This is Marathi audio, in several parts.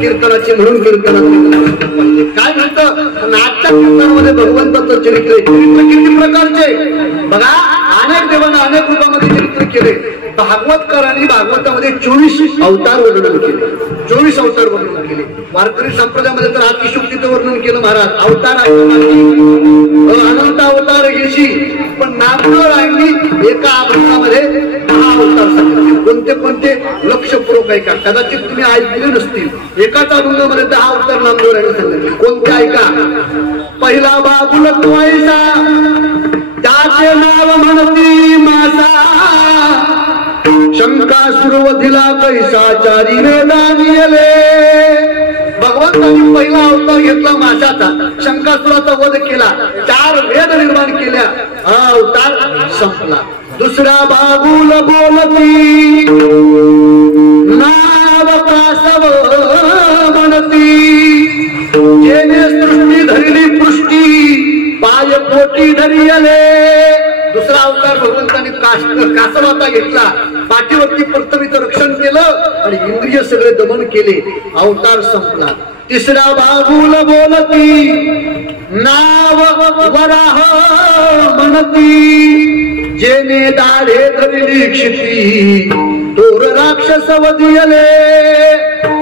कीर्तनाची म्हणून कीर्तनात काय म्हणतं आजच्या कीर्तनामध्ये भगवंताचं चरित्र किती प्रकारचे बघा. अनेक देवांना अनेक रूपामध्ये चरित्र केले. भागवतकारांनी भागवतामध्ये 24 अवतार वर्णन केले. 24 अवतार वर्णन केले. वारकरी संप्रदायामध्ये तर अतिशुक्तीचं वर्णन केलं महाराज. अवतार अनंत अवतार घेशी पण नामदेवरायांनी एका अवतारामध्ये 10 अवतार सांगितले. कोणते कोणते लक्षपूर्वक ऐका. कदाचित तुम्ही ऐकले नसतील. एकाच अभंगामध्ये 10 अवतार नामदेवरायांनी सांगितले. कोणते ऐका. पहिला बाबुल त्वैसा त्याचे नाव म्हणती मासा शंकासुरवधीला कैसाचारी वेदानी आले. भगवंतांनी पहिला अवतार घेतला माशाचा. शंकासुराचा वध केला. 4 वेद निर्माण केल्या. हा अवतार संपला. दुसरा बाबूल बोलती नाव कासव म्हणती जेने सृष्टी धरली पृष्टी पाय पोटी धरी आले. दुसरा अवतार भगवंतांनी कासवाचा घेतला. पाठीवरती पृथ्वीचं रक्षण केलं आणि इंद्रिय सगळे दमन केले. अवतार संपला. तिसरा बाबूल बोलती नाव वराह म्हणती जेने दाढे धरली क्षिती तोर राक्षस वधियले.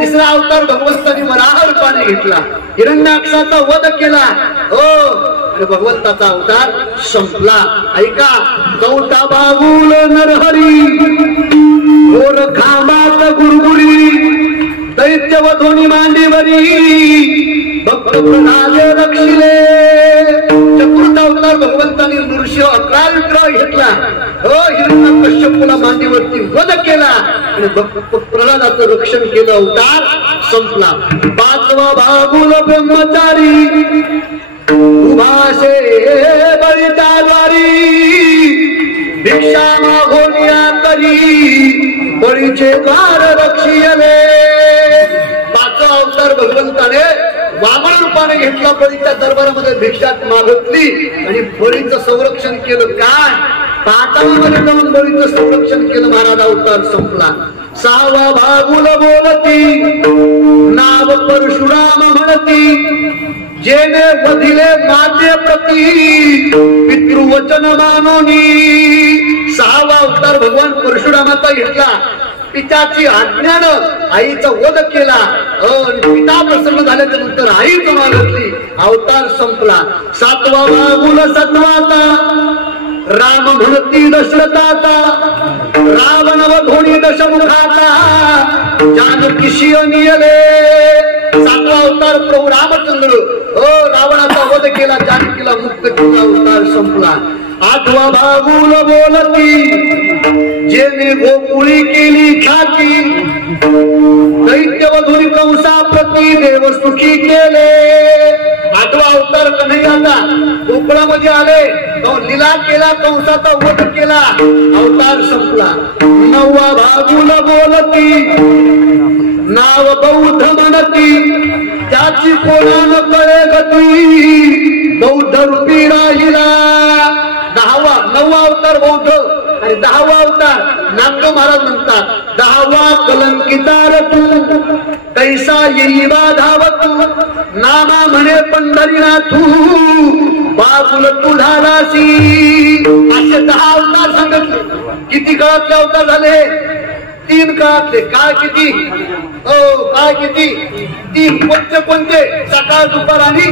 तिसरा अवतार भगवंतांनी वराह रूपाने घेतला. हिरण्याक्षाचा वध केला. हो भगवंताचा अवतार संपला. ऐका. चौथा बाबूल नरहरी गोर खांबात गुरगुरी दैत्य वधोनी मांडीवरी भक्त प्रणाले रक्षिले. चतुर्थ अवतार भगवंतांनी नृसिंह 11 विग्रह घेतला. हिरण्यकश्यपूला मांडीवरती वध केला आणि प्रल्हादाचं रक्षण केलं. अवतार संपला. पाचवा बाबूल ब्रह्मचारी उभासे बळीच्या द्वारी भिक्षा मागोनिया करी बळीचे द्वार रक्षिले. 5वा अवतार भगवंताने वामन रूपाने घेतला. बळीच्या दरबारामध्ये भिक्षा मागितली आणि बळीचं संरक्षण केलं. काय पाताळामध्ये जाऊन बळीचं संरक्षण केलं. महाराज अवतार संपला. 6वा बाबूल बोलती नाव परशुराम म्हणती जेने वधिले माते प्रती पितृवचन मानोनी. 6वा अवतार भगवान परशुरामाचा घेतला. पित्याची आज्ञानं आईचा वध केला. पिता प्रसन्न झाल्याच्या नंतर आईच मागितली. अवतार संपला. 7वा बाबूल सत्वाचा राम म्हणती दशरथाचा रावण वधोनी दशमुखाचा जानकीशी नियले. 7वा अवतार प्रभू रामचंद्र रावणाचा वध केला. जानकीला मुक्त केला. अवतार संपला. 8वा बाबूल बोलती जेने गोकुळी केली ख्याती दैत्य वधुरी कंसाप्रती देव सुखी केले. 8वा अवतार कन्हैयाचा गोकुळामध्ये आले. लीला केला. कंसाचा वध केला. अवतार संपला. 9वा बाबूल बोलती नाव बौद्ध म्हणती त्याची कोणाला कळे गती बौद्ध रूपी राहिला. 9वा अवतार बौद्ध आणि 10वा अवतार नामदेव महाराज म्हणतात 10वा कलंकितार तू कैसा येई बाधावतू नामा म्हणे पंढरीनाथू बाबुल तू ढालासी. असे 10 अवतार सांगितले. किती काळातले अवतार झाले? 3 काळातले. काळ किती? काळ किती? 3. कोणते कोणते? सकाळ दुपार आणि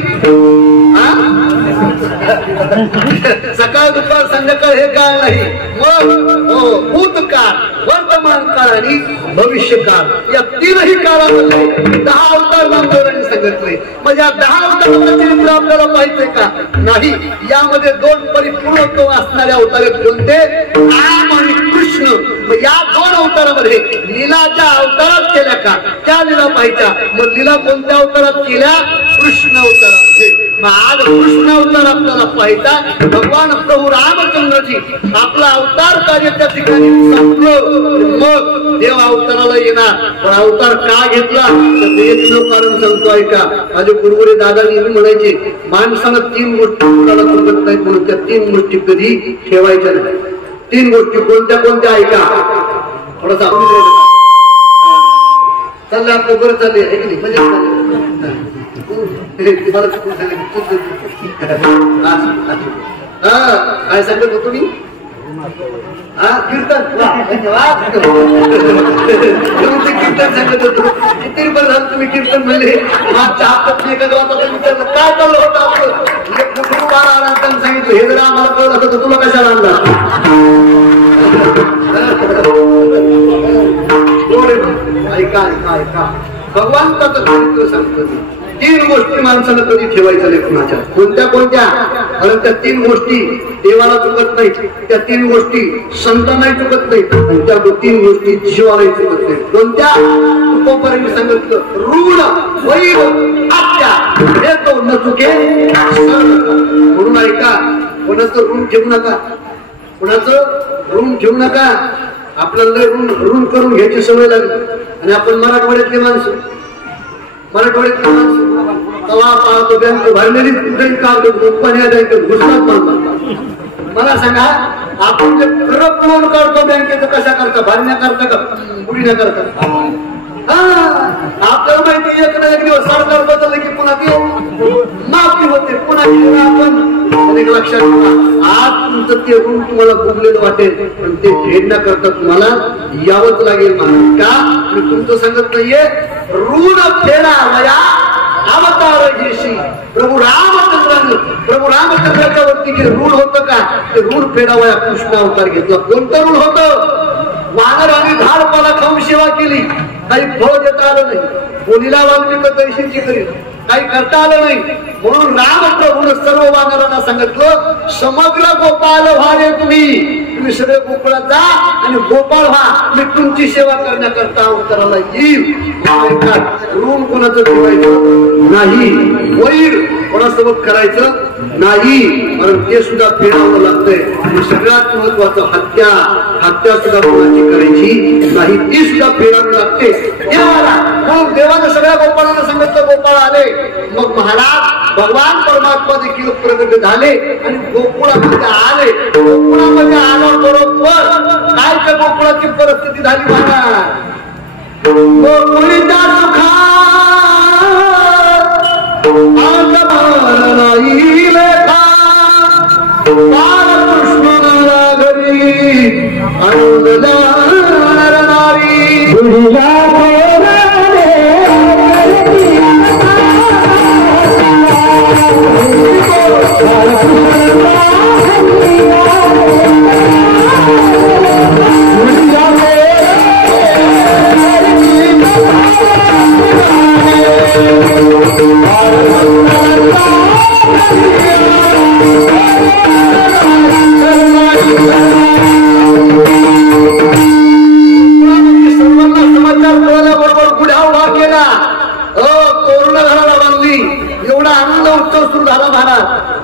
सकाळ दुपार संध्याकाळ हे काळ नाही. मग भूतकाळ, वर्तमान काळ आणि भविष्य काळ या 3ही काळामध्ये 10 अवतार नामदेवांनी सांगितले. म्हणजे या 10 अवताराचं चरित्र आपल्याला पाहिजे का? नाही. यामध्ये 2 परिपूर्णत्व असणारे अवतार आहेत. कोणते? राम आणि कृष्ण. मग या 2 अवतारामध्ये लीला ज्या अवतारात केल्या का त्या लीला पाहिच्या. मग लीला कोणत्या अवतारात केल्या? कृष्ण अवतारामध्ये. मग आज कृष्ण अवतार आपल्याला पाहिजा. भगवान प्रभू रामचंद्रजी आपला अवतार कार्य त्या ठिकाणी संपलं. मग देव अवताराला येणार. पण अवतार का घेतला तर तेच कारण सांगतो ऐका. माझे गुरुवरे दादा नेहमी म्हणायचे माणसानं 3 गोष्टी कुणाला चुकत नाही म्हणून त्या 3 गोष्टी कधी ठेवायच्या नाही. 3 गोष्टी कोणत्या कोणत्या ऐका. थोडासा चाललंय आपलं बरं चाललंय आहे की नाही? काय सांगत होतो मी? कीर्तन. कीर्तन सांगत होतो. किती बरं झालं तुम्ही कीर्तन म्हणले. मागच्या हप्त्यात एका गावात विचारलं काय चाललं होतं आपलं. बारा आनंदाने सांगितलं. हे जर आम्हाला कळलं असतं तर तुला कशाला आणला? ऐका ऐका ऐका. भगवंताचं चरित्र सांगतो. 3 गोष्टी माणसाला कधी ठेवायच्या नाही कुणाच्या. कोणत्या कोणत्या? कारण त्या 3 गोष्टी देवाला चुकत नाही. त्या 3 गोष्टी संतांनाही चुकत नाही. आणि त्या 3 गोष्टी जीवालाही चुकत नाही. कोणत्या? तुकोपर्यंत सांगितलं. ऋण वैर आज्ञा हे तो न चुके. म्हणून ऐका कोणाचं ऋण ठेवू नका. कोणाचं ऋण ठेवू नका. आपल्याला ऋण करून घ्यायची सवय लागली. आणि आपण मराठवाड्यातले माणसं तवा पाहतो बँक भरलेली कुठेही काढतो. कंपन्या बँकेत घुसतात मानतात. मला सांगा आपण जे खरं लोन काढतो बँकेचं कशा करता? भरण्या करता का पुढे करता? आपल्याला माहिती एक ना एक दिवस सरकार बदललं की पुन्हा ते माफी होते. पुन्हा आपण एक लक्षात ठेवा. आज तुमचं ते ऋण तुम्हाला भोगलेलं वाटेल पण ते फेडण्याकरता तुम्हाला यावंच लागेल. का? मी तुमचं सांगत नाहीये. ऋण फेडा वया अवतार जेशी. प्रभू रामचंद्राच्या वरती जे ऋण होतं का ते ऋण फेडा वया कृष्ण अवतार घेतला. कोणतं ऋण होतं? वानर आणि झाडपाला खाऊन सेवा केली. काही फळ देता आलं नाही. कोणीला वाल्मिक दैशीची करीत काही करता आलं नाही. म्हणून रामप्रभून सर्व वानरांना सांगितलं समग्र गोपाल व्हा रे तुम्ही सगळे गोकुळात जा आणि गोपाळ व्हा. मी तुमची सेवा करण्याकरता अवताराला येईल. ऋण कोणाचं ठेवायचं नाही. वैर कोणासोबत करायचं नाही. कारण ते सुद्धा फेडावं लागतंय. सगळ्यात महत्वाचं हत्या सुद्धा कोणाची करायची नाही. ती सुद्धा फेडावी लागते देवाला. मग देवानं सगळ्या गोपाळांना सांगितलं. गोपाळ आले. मग महाराज भगवान परमात्मा देखील प्रगट झाले आणि गोकुळामध्ये आले. गोकुळामध्ये आल्याबरोबर काय त्या गोकुळाची परिस्थिती झाली महाराज? गोकुळीचा सुखा बालकृष्णाला घरी आणला नारी.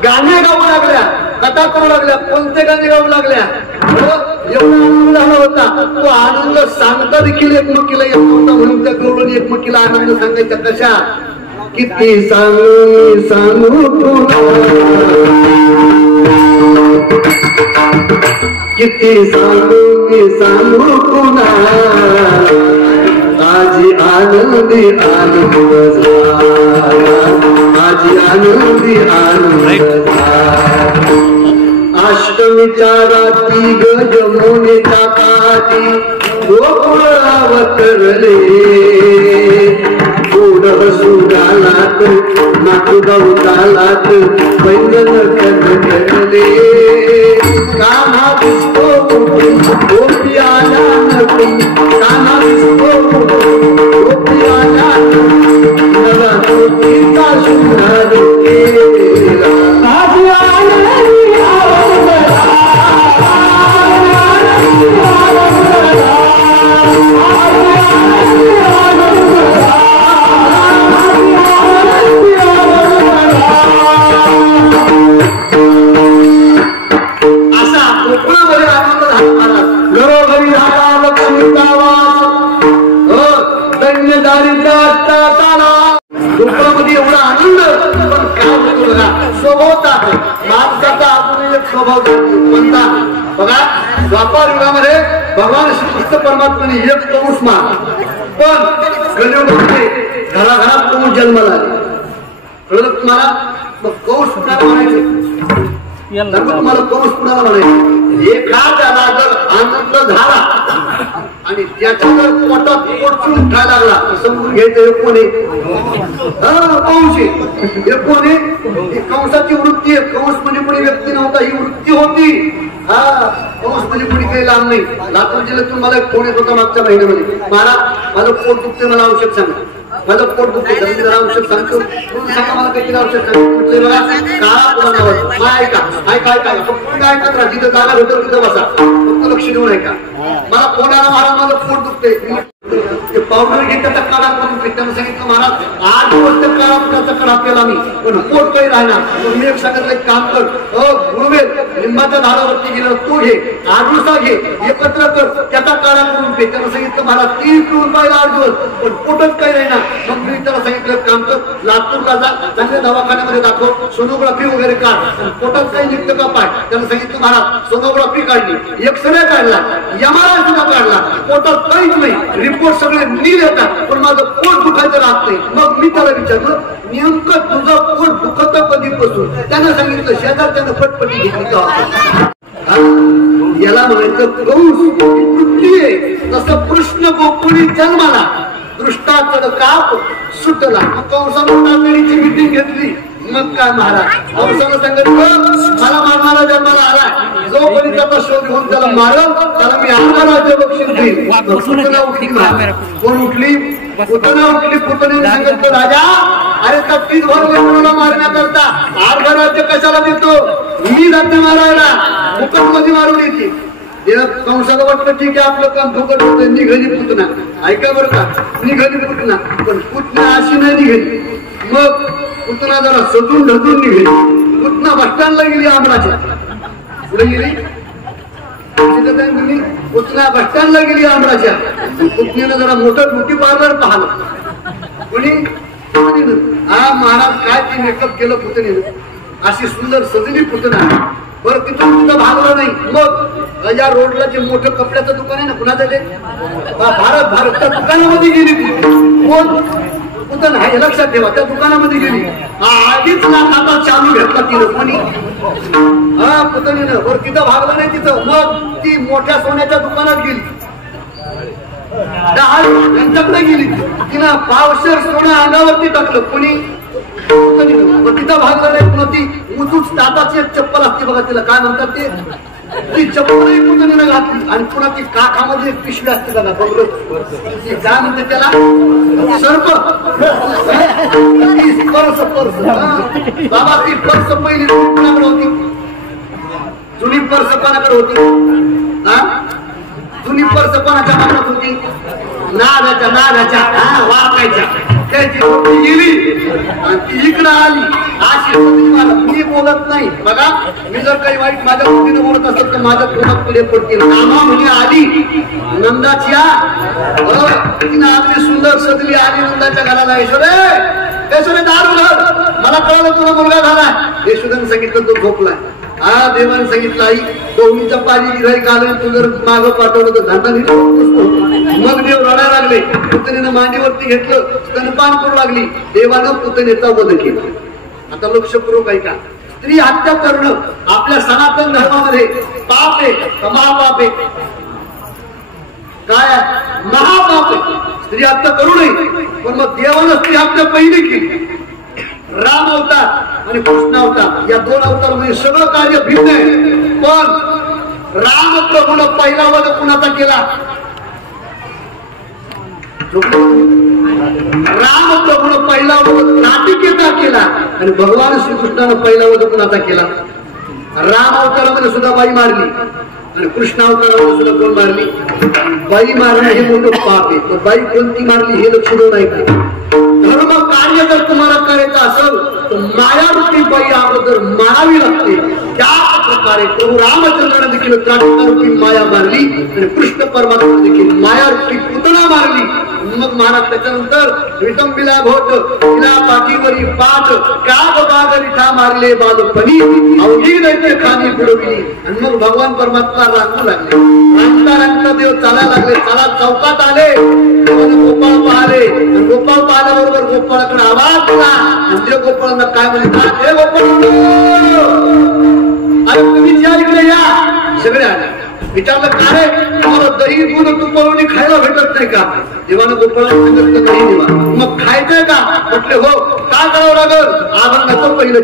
गाणे गाऊ लागल्या. कथा करू लागल्या. कोणते गाणे गाऊ लागल्या? एवढा आनंद झाला होता. तो आनंद सांगता देखील एकमेकीला येत नव्हता. म्हणून त्या गौरवाने एकमेकीला आनंद सांगायचा कशा? किती सांगू सांगू किती सांगू सांगू पुन्हा आजी आनंदी आनंद आजी आनंदी आनंद अष्टमीच्या रात्री गजमोनीच्या काठी गोकुळ अवतरले गोड हसूडालात नातू गवतालात पैंजन ठरले कान्हा दिसतो गोपी आल्या नटी कान्हा दिसतो गोपी आल्या नवा गोपीचा शृंगार केला दुःखामध्ये एवढा आनंद पण काय होतो बघा स्वभावता माणसाचा आपण एक स्वभाव कोणता बघा व्यापार युगामध्ये भगवान श्रीकृष्ण परमात्म्याने एक कंस मान पण कलियुगामध्ये घराघरात कंस जन्माला आले कळलं तुम्हाला मग कंस कुणाला म्हणायचे तुम्हाला कंस कुणाला म्हणायचे एखाद्याला जर आनंद झाला आणि त्याच्या जर पोटात पोटून उठायला लागला समजून घ्यायचं हे कोण आहे कोण आहे कंसाची वृत्ती आहे कंस म्हणजे कोणी व्यक्ती नव्हता ही वृत्ती होती हा कंस म्हणजे कोणी काही लांब नाही लातूर जिल्ह्यातून मला एक फोन येत होता मागच्या महिन्यामध्ये महाराज माझं पोट दुखते मला औषध सांगा माझं पोट दुखते जरा औषध सांगतो सांगा मला काहीतरी औषध सांगतो बघा काळा पुन्हा ऐका ऐका ऐका फक्त ऐकत राहा जिथं जागा भेटल तिथं बसा फक्त लक्ष देऊन ऐका मला फोन आला महाराज माझं पोट दुखते पावडर घेत त्याचा काढा करून त्यानं सांगितलं महाराज 8 दिवस त्या काळा पुण्याचा काढा केला मी पण पोट काही राहणार मी एक सांगितलं एक काम कर गुरुवेल लिंबाच्या झाडावरती गेलं तू घे आडूसा घे एकत्र कर त्याचा काढा करून घे त्यानं सांगितलं महाराज 3 पिऊन पाहिजे 8 दिवस पण पोटच काही राहणार मग मी त्याला सांगितलं काम कर लातूरला जा चांगल्या दवाखान्यामध्ये दाखव सोनोग्राफी वगैरे काढ पोटात काही निघतं का पाय त्यानं सांगितलं महाराज सोनोग्राफी काढली एक्सरे काढला MRI सुद्धा काढला पोटात काहीच नाही रिपोर्ट सगळे नील येतात पण माझं पोट दुखायचं राहत नाही मग मी त्याला विचारलं नेमकं तुझं पोट दुखत कधीपासून त्यानं सांगितलं शेजारच्यानं फटफटी घेतली का याला म्हणायचं कंस वृत्ती आहे तसं कृष्ण गोकुळी जन्माला दृष्टाचल काप सुटला मग कंसानं तातडीची मीटिंग घेतली मग काय महाराज कंसानं सांगितलं मला मारणारा जन्माला आलाय जोपर्यंत त्याचा शोध घेऊन त्याला मारल त्याला मी अर्धा राज्य बक्षीस देईन पुतना उठली कोण उठली पुतना उठली पुतणीने सांगितलं राजा अरे तप्तीत भरला मारण्याकरता अर्धा राज्य कशाला देतो मी राज्य मारायला फुकट मध्ये मारून येते कंसाला वाटलं ठीक आहे आपलं काम फुकट होतं निघाली पुतना ऐका बरं का निघाली पुतना पण पुतना अशी नाही निघाली मग पुतना जरा सजून ढजून निघाली पुतना बसस्टँडला गेली आमराच्या पुढे गेली पुतना बसस्टँडला गेली आमराच्या पुतणीनं जरा मोठी पार्लर पाहिलं कोणी हा महाराज काय ते मेकअप केलं पुतणीनं अशी सुंदर सजली पुतना बरं तिथून तुझं भागलं नाही मग या रोडला जे मोठं कपड्याचं दुकान आहे ना कुणाचं ते भारत त्या दुकानामध्ये गेली ती कोण पुतण हे लक्षात ठेवा त्या दुकानामध्ये गेली आधीच लाखाचा चालू घेतला तिनं कोणी हा पुतणीनं बरं तिथं भागलं नाही तिथं मग ती मोठ्या सोन्याच्या दुकानात गेली त्यांच्याकडे गेली तिनं पावशेर सोनं अंगावरती टाकलं कोणी तिथं भागलं नाही पुन्हा ती उचूच ताताची एक चप्पल असते बघा तिला काय म्हणतात ते ती चप्पलही पुतणीनं घातली आणि पुन्हा ती काखामध्ये एक पिशवी असते बघा बघ काय म्हणते त्याला सर्प पर्स बाबा ती पर्स पहिली कोणाकडे होती जुनी पर्स कोणाकडे होती जुनी पर्स कोणाच्या हातात होती नागाच्या वाकायच्या त्याची मोठी गेली आणि ती इकडं आली अशी मी बोलत नाही बघा मी जर काही वाईट माझ्या बुद्धीनं बोलत असत तर माझ्या तोंडात पुढे पडतील नामा म्हणजे आली नंदाची तिनं आपली सुंदर सजली आली नंदाच्या घराला यशोदे दार उघड मला कळलं तुला मुलगा झाला यशोदेनं सांगितलं तो झोपलाय हा देवाने सांगितलं आई दोन्हीच्या पाणी गिराई काढून तू जर मागं पाठवलं तर धंदा मग देव रडायला लागले पुतणीनं मांडीवरती घेतलं स्तनपान करू लागली देवानं पुतणीचा वध केला आता लक्षपूर्वक ऐका स्त्री हत्या करणं आपल्या सनातन धर्मामध्ये पाप आहे, महापाप आहे. काय महापाप आहे, स्त्री हत्या करू नये. पण मग देवानं स्त्री हत्या पहिली केली. राम अवतार आणि कृष्ण अवतार या दोन अवतारामध्ये सगळं कार्य भिन्न आहे. पण राम प्रभूनं पहिला वध कुणाचा केला? राम प्रभूनं पहिला वध नाटिकेचा केला आणि भगवान श्रीकृष्णानं पहिला वध कुणाचा केला? राम अवतारामध्ये सुद्धा बाई मारली आणि कृष्ण अवतारामध्ये सुद्धा कोण मारली? बाई मारणं हे मोठं पाप आहे. तर बाई कोणती मारली हे लक्ष देऊ नाही. धर्म कार्य जर तुम्हाला करायचं असेल तर मायारूपी बाई अगोदर मारावी लागते. त्याच प्रकारे प्रभू रामचंद्राने देखील काटकारूपी माया मारली आणि कृष्ण परमात्मा देखील मायारूपी पुतना मारली. मग महाराज त्याच्यानंतर विटंबिला भोट तिला पाठीवरी पाठ काग बागरिठा मारले बालपणी अवघी दैत्य खाली बुडविली. आणि मग भगवान परमात्मा रांगू लागले. रांगता रांगता देव चालायला लागले. चला चौकात आले. गोपाळ पाहिले. गोपाळ पाहिल्याबरोबर गोपाळाकडे आवाज दिला आणि ते गोपाळांना काय म्हणतात? हे गोपाळ अरे तुम्ही या इकडे या. सगळे आले. विचारलं काय तुम्हाला दही दूध तुपावणी खायला भेटत नाही का? देवानं गोपाळाला सांगितलं नाही देवा. मग खायचंय का? म्हटले हो. काय करावं लागल? आभाराचं पहिलं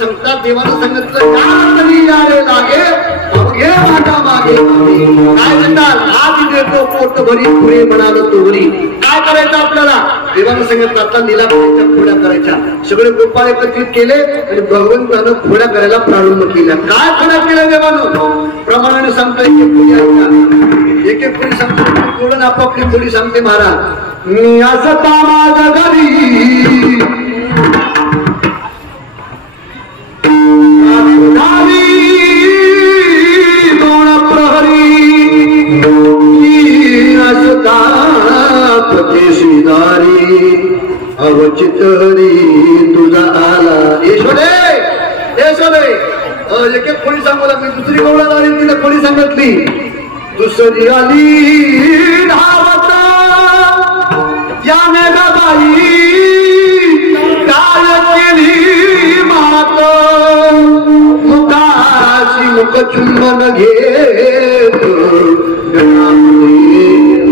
सांगतात. देवानं सांगितलं लागे अवघे माझा मागे. काय म्हणतात? आधी देतो पोट भरी पुरे म्हणाल तोवरी. काय करायचं आपल्याला? देवानं सांगितलं आता लीलाबाईच्या खोड्या करायच्या. सगळे गोपाळ एकत्रित केले आणि भगवंतानं खोड्या करायला प्रारंभ केल्या. काय खोड्या केल्या देवानं? प्रमाणाने सांगता एक एक खोडी सांगतो. कोण आपापली खोडी सांगते महाराज. मी असता माझ्या घरी दोन प्रहरी असता प्रतिशीदारी अवचित हरी तुझा आला. यशोदे यशोदे एक एक खोडी सांगू लागली. दुसरी गवळा आली तिला खोडी सांगितली. दुसरी आली धावत या मेघाबाई काय केली मात मुखाशी मुख चुंबन घेत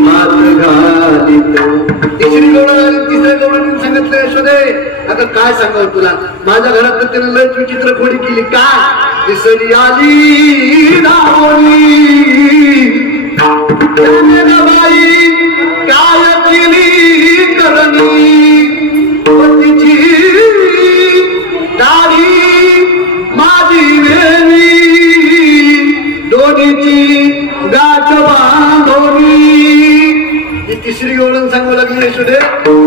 हात घालित. तिसरी गवळण तिसऱ्या गवळणीने सांगितलं यशोदे आता काय सांगावं तुला? माझ्या घरात त्याने लय विचित्र खोडी केली. काय? तिसरी आली धावली बाई काय केली करणी पतीची दाढी माझी वेणी दोन्हीची गाठ बांधोनी. तिसरी गवळण सांगू लागली यशोदे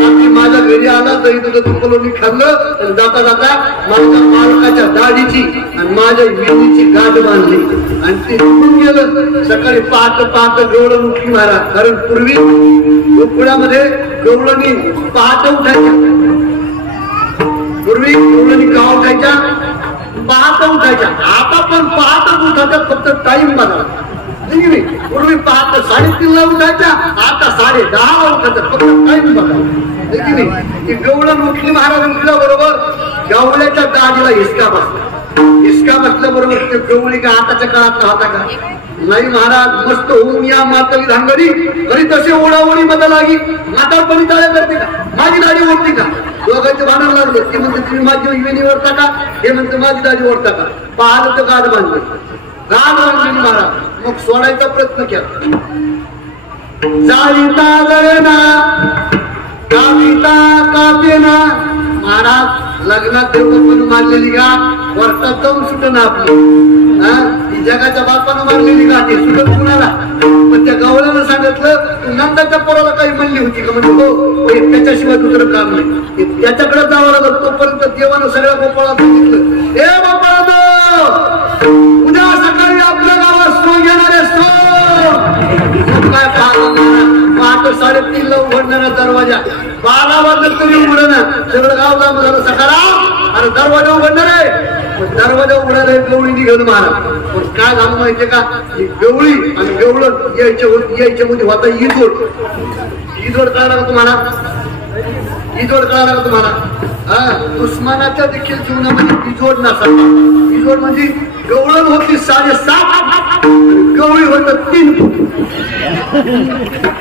आम्ही माझ्या घरी आला तरी तुझं तुपलोनी खाल्लं आणि जाता जाता माझ्या मालकाच्या दाढीची आणि माझ्या वेणीची गाठ बांधली आणि ते निघून गेलं. सकाळी पहाट पहाट गवळण उठली महाराज. कारण पूर्वी गोकुळामध्ये गवळणी पहाट उठायच्या. पूर्वी गवळणी का उठायच्या? पहाट उठायच्या. आता पण पहाटच उठायच्या फक्त टाइम बघा. पूर्वी पहाट 3:30ला उठायच्या. आता 10:30ला उठायच्या फक्त टाइम बघा. गवळण उठली महाराज. उठल्या बरोबर गवळ्याच्या दाढीला हिसका बसला. इसका म्हटल्याबरोबर ते गवळी का हाताच्या काळात राहता का? नाही महाराज, मस्त होऊन या मातली धांगडी घरी तसे ओढाओढी मध्ये लागी. म्हातारपणी टाळ्या करते का? माझी दाढी ओढते का? दोघांचे भांडण लागलं. ते म्हणते तुम्ही माझी वेणी ओढता का? हे म्हणते माझी दाढी ओढता का? पाहिलं तर गाठ बांधले, गाठ बांधली महाराज. मग सोडायचा प्रयत्न केला. जाळीता जळेना कापिता कापेना. महाराज लग्नात देवपण मारलेली गाठ वरतात जाऊन सुटन आपली. ही जगाच्या बापानं मारलेली गाठ आहे, सुटत कुणाला? पण त्या गवळ्यानं सांगितलं तू नंदाच्या पोराला काही म्हणली होती का? म्हणजे हो, त्याच्याशिवाय दुसरं काम नाही. त्याच्याकडे जावं लागत. तोपर्यंत देवानं सगळ्या गोपाळात सांगितलं, हे गोपाळ उद्या सकाळी आपल्या गावात सो घेणारे सो. काय पहाटे 3:30ला उघडणारा दरवाजा 12 वाजत तरी उघडना. सगळं गाव जाम झालं सकाराम. अरे दरवाजा उघडणार आहे. दरवाजा उघडायला गवळी निघालं महाराज. पण काय झालं माहितीये का? गवळी आणि गवळण यायच्या मध्ये होता इजोड. इजोड कळला का तुम्हाला? इजोड कळला का तुम्हाला? उस्मानाच्या देखील जीवनामध्ये बिजोड नसावा. बिजोड म्हणजे गवळण होती 7.5 गवळी होत 3 फूट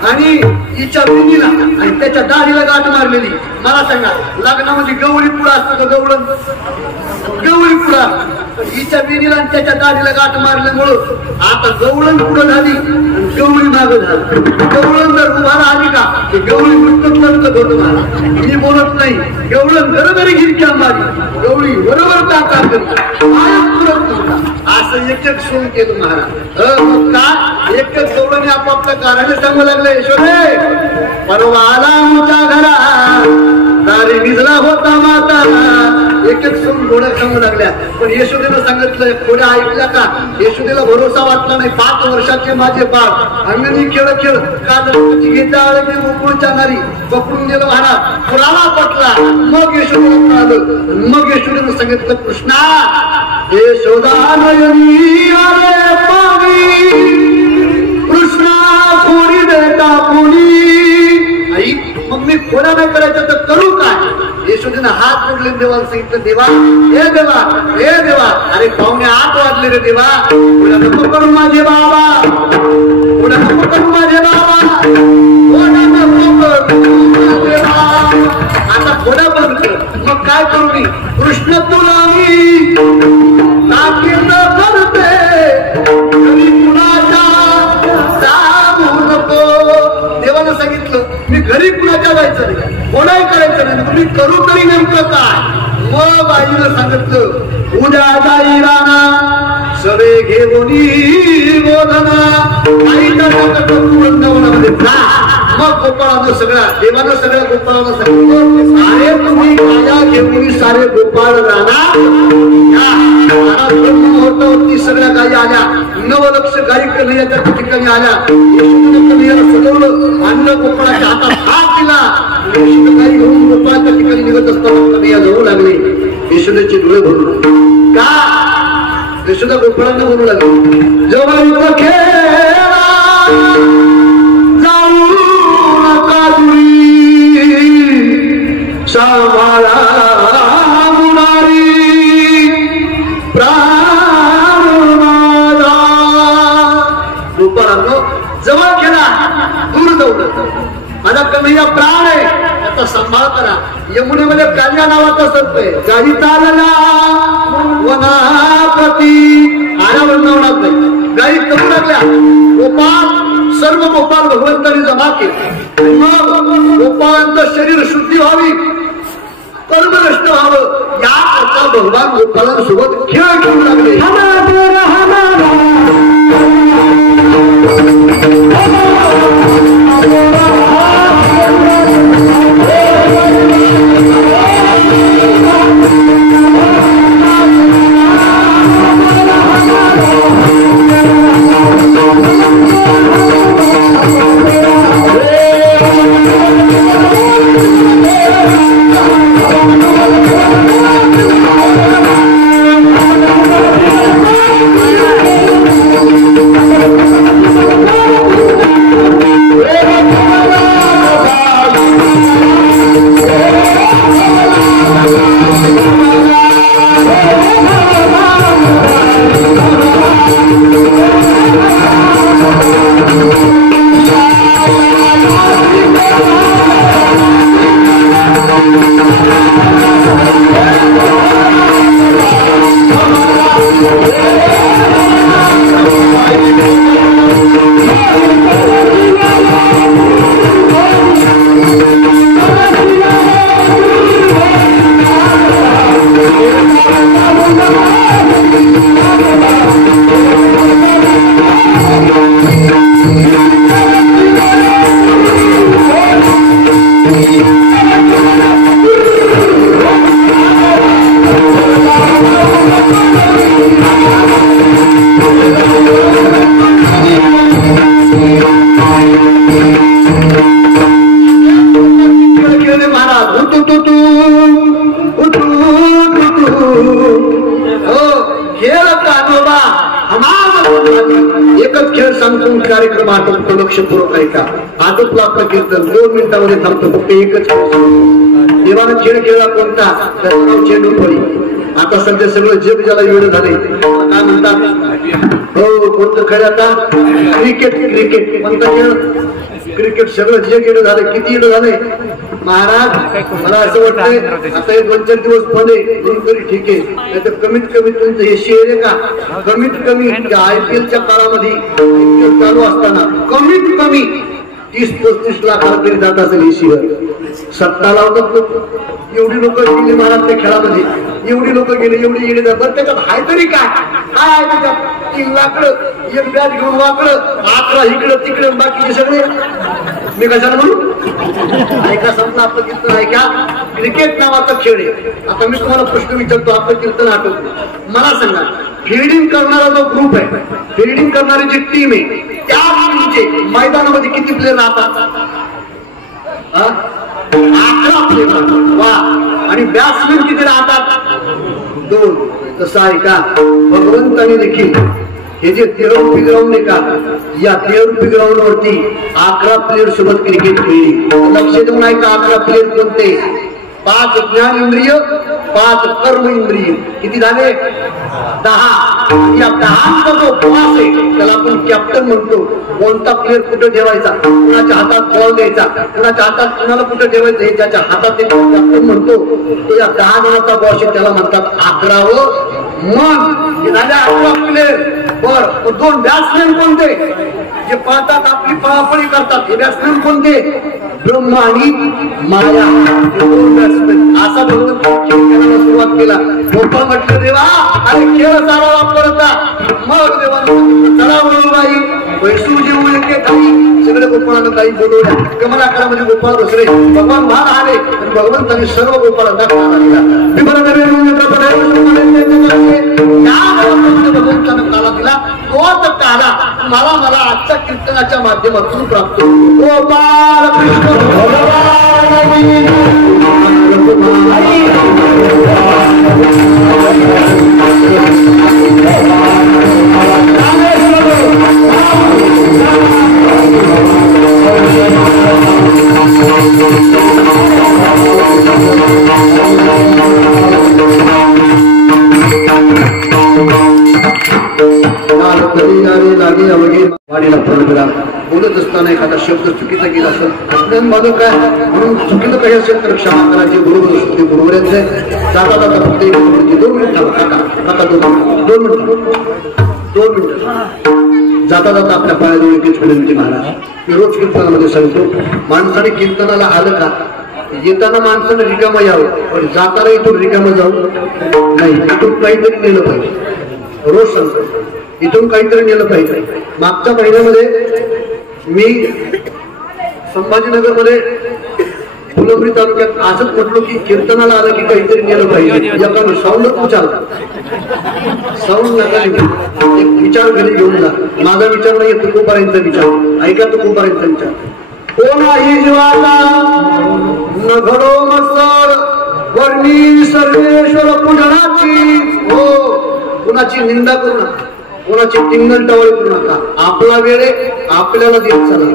आणि हिच्या विणीला आणि त्याच्या दाढीला गाठ मारलेली. मला सांगा लग्नामध्ये गवळी पुढा असतो का गवळण? गवळी पुढा. हिच्या विणीला आणि त्याच्या दाढीला गाठ मारल्यामुळं आता गवळण पुढं झाली आणि गवळी मागं झाली. गवळण जर उभा राहिली का गवळी मुक्त होत मला. मी बोलत नाही. गवळण घरोघरी गिरक्या मारी, गवळी बरोबर ताका असं एक सोन केलं महाराज. मग का एक गवळणी आपापल्या घराने सांगू लागले, यशोदे परवा आला आमच्या घरा दारी भिजला होता माता. एक सोन घोड्या सांगू लागल्या. पण यशोदेनं सांगितलं, घोड्या ऐकल्या का? यशोदेला भरोसा वाटला नाही. 5 वर्षाचे माझे बाळ अंगणी खेळ खेळ कादरची घेता आळी गोकुळच्या नारी पकडून गेलो महाराज. पुराला पटला. मग यशोदेला कळालं. मग यशोदेनं सांगितलं, कृष्णा यशोदा नयनी आले पावी कृष्णा कोणी देता कोणी. आई मग मी खोडा नाही करायचं तर करू काय? यशोदेनं हात जोडले देवाला सांगितलं, देवा हे देवा हे देवा. अरे पाहुणे 8 वाजले रे देवा. पुढे नको करू माझे बाबा, पुढे नको करू माझे बाबा, पुढे नको करू माझे बाबा. आता पुढे बंद कर. मग काय करू मी? कृष्ण तुला मी ताकीद करते घरी कुणाच्या जाऊ नको. देवानं सांगितलं मी घरी कुणाच्या जायचं नाही, कोणाही करायचं नाही. तुम्ही करू तरी नेमकं काय? मग आईनं सांगितलं उद्या जाई राणा सवे घेऊनी बोधना. आईच्या वृंदावनामध्ये जा. मग गोपाळानं सगळ्या देवानं सगळ्या गोपाळानं सांगितलं, सारे तुम्ही गाया घेऊन सारे गोपाळ राणा मुहूर्तावरती सगळ्या गायी आल्या. 9 लक्ष गायी कन्हैयाच्या ठिकाणी आल्या. कन्हैयाला सजवलं. अन्न गोपाळाच्या हातात हात दिला. गायी घेऊन गोपाळाच्या ठिकाणी निघत असताना कन्हैया जवळ लागले. यशोदेचे डोळे भरून का? यशोदा गोपाळांना म्हणू लागली, जवळ खेळा जाऊ नका दुरी सांभाळा मुरारी प्राण माझा. गोपाळांनो जवळ खेळा, दूर जाऊ नका. माझा कन्हैया प्राण आहे, त्याचा सांभाळ करा. यमुनेमध्ये काल्या नावाचा सर्प आहे. गावी चालला वनापती आल्या वृंदावनात नाही. गाई करू लागल्या. गोपाळ सर्व गोपाळ भगवंतांनी जमा केले. मग गोपाळांचं शरीर शुद्धी व्हावी, कर्मनष्ट व्हावं याचा भगवान गोपाळांसोबत खेळ खेळू लागले. Yeah. एकच खेळ सांगतो कार्यक्रम आटोपतो लक्षपूर्वक ऐका आटोपला आपलं कीर्तन 2 मिनिटांमध्ये थांबतो फक्त एकच देवानं खेळ खेळला कोणता त्याचं नाव चेंडू फळी आता सध्या सगळं जग ज्याला वेळ झाले काय म्हणतात हो कोणतं खेळ आता क्रिकेट कोणता खेळ क्रिकेट सगळं जे गेलं झालं किती येणं झालंय महाराज मला असं वाटतंय आता हे 2-4 दिवस बंद आहे म्हणून तरी ठीक आहे नाही तर कमीत कमी तुमचं हे शेअर आहे का कमीत कमी IPLच्या काळामध्ये IPL चालू असताना कमीत कमी 30-35 लाखाला तरी जात असेल हे शेअर सत्ता लावतात लोक एवढी लोक गेली महाराज त्या खेळामध्ये एवढी लोक गेले एवढी गेली बरं त्याच्यात हाय तरी काय आहे त्याच्यात 3 लाकडं एक बॅट घेऊन वाकडं 11 इकडं तिकडं बाकीचे सगळे मी कशाला म्हणू ऐका समजा आपलं कीर्तन ऐका क्रिकेट नावाचा खेळ आहे आता मी तुम्हाला प्रश्न विचारतो आपलं कीर्तन आठवतो मला सांगा फिल्डिंग करणारा जो ग्रुप आहे फिल्डिंग करणारी जी टीम आहे त्या टीमचे मैदानामध्ये किती प्लेयर राहतात 11 प्लेयर वा आणि बॅट्समॅन किती राहतात 2 तसं आहे का भगवंताने देखील हे जे 13 रुपये ग्राउंड आहे का या 13 रुपये ग्राउंड वरती 11 प्लेयर सोबत क्रिकेट खेळली लक्ष देऊन ऐका 11 प्लेयर कोणते 5 ज्ञान इंद्रिय 5 कर्म इंद्रिय किती झाले 10 या 10चा जो प्रवास आहे त्याला आपण कॅप्टन म्हणतो कोणता प्लेयर कुठे ठेवायचा कुणाच्या हातात बॉल द्यायचा कुणाच्या हातात कुणाला कुठे ठेवायचं हे ज्याच्या हातात कॅप्टन म्हणतो तो या 10 जणांचा बॉस आहे त्याला म्हणतात 11वं मन हे झाले 11 प्लेयर बर 2 बॅट्समॅन कोणते जे पाहतात आपली पळापळी करतात हे बॅट्समॅन कोणते ब्रह्म आणि माया 2 बॅट्समॅन असा भगवंत खेळायला सुरुवात केला गोपाळ म्हटलं देवा अरे खेळ सारा वापरता मग देवानं चला बाई पैसू जेवू एके काही सगळे गोपाळानं काही बोलवल्या कमला काळामध्ये गोपाळ बसले भगवान महान आले आणि भगवंतांनी सर्व गोपाळांना खाना दिला भगवंतानं काला दिला तोच काला मला आजच्या कीर्तनाच्या माध्यमातून प्राप्त गोपाळ कृष्ण वाडीला पूर्ण करा बोलत असताना एखादा शब्द चुकीचा गेला असेल माझं काय म्हणून चुकीचं काही असेल तर क्षमा करायचे बरोबर असते ते बरोबरच जाता जाता फक्त 2 मिनिट आता 2 मिनिट जाता जाता आपल्या पायाजवळ एकच विनंती महाराज मी रोज कीर्तनामध्ये सांगतो माणसाने कीर्तनाला आलं का येताना माणसानं रिकामं यावं पण जाताना इथून रिकामं जाऊ नाही इथून काहीतरी नेलं पाहिजे रोज सांगतो इथून काहीतरी नेलं पाहिजे मागच्या महिन्यामध्ये मी संभाजीनगर मध्ये फुलंब्री तालुक्यात असंच म्हटलो की कीर्तनाला आलं की काहीतरी नेलं पाहिजे एका साऊंडच विचारला साऊंड नका एक विचार घरी घेऊन जा माझा विचार नाही तुकोबारांचा विचार ऐका तुकोबारांचा विचार कोणाही जीवाला न घडो मसर वर्णी सर्वेश्वर पूजनाची हो कुणाची निंदा करू नका कोणाची टिंगल टवळी करू नका आपला वेळ आपल्याला देत चला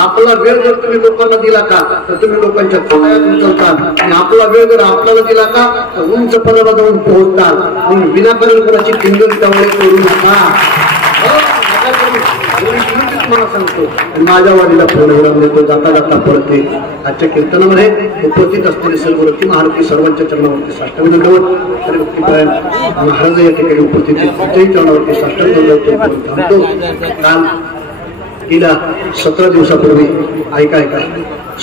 आपला वेळ जर तुम्ही लोकांना दिला का तर तुम्ही लोकांच्या पायात उचलतात आणि आपला वेळ जर आपल्याला दिला का तर उंच पदाला जाऊन पोहोचतात म्हणून विनाकारण कोणाची टिंगल टवळी करू नका मला सांगतो माझ्या वाडीला प्रोग्राम देतो जाता जाता पडते आजच्या कीर्तनामध्ये उपस्थित असलेले सर्व रक्ती महारती सर्वांच्या चरणावरती साष्टांग दंडवत महाराज या ठिकाणी उपस्थित कुठल्याही चरणावरती साष्टांग दंडवत थांबतो काल गेल्या 17 दिवसापूर्वी ऐका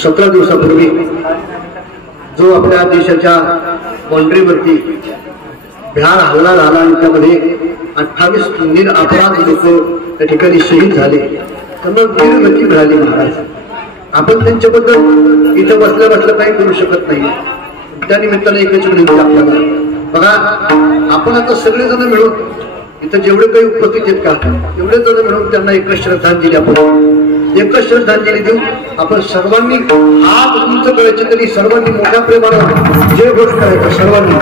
17 दिवसापूर्वी जो आपल्या देशाच्या बाउंड्रीवरती बिहार हल्ला झाला आणि त्यामध्ये 28 निरपराध लोक त्या ठिकाणी शहीद झाले त्यांना वीरगती मिळाली महाराज आपण त्यांच्याबद्दल इथं बसल्या बसल्या काही करू शकत नाही. त्या निमित्ताने एकच विनंती आपल्याला, बघा आपण आता सगळेजण मिळून इथं जेवढे काही उपस्थित आहेत का एवढे जण मिळून त्यांना एकच श्रद्धांजली, आपण एकच श्रद्धांजली देऊ. आपण सर्वांनी हात उंच करायचे, तरी सर्वांनी मोठ्या प्रेमानं जे गोष्ट करायचं सर्वांनी.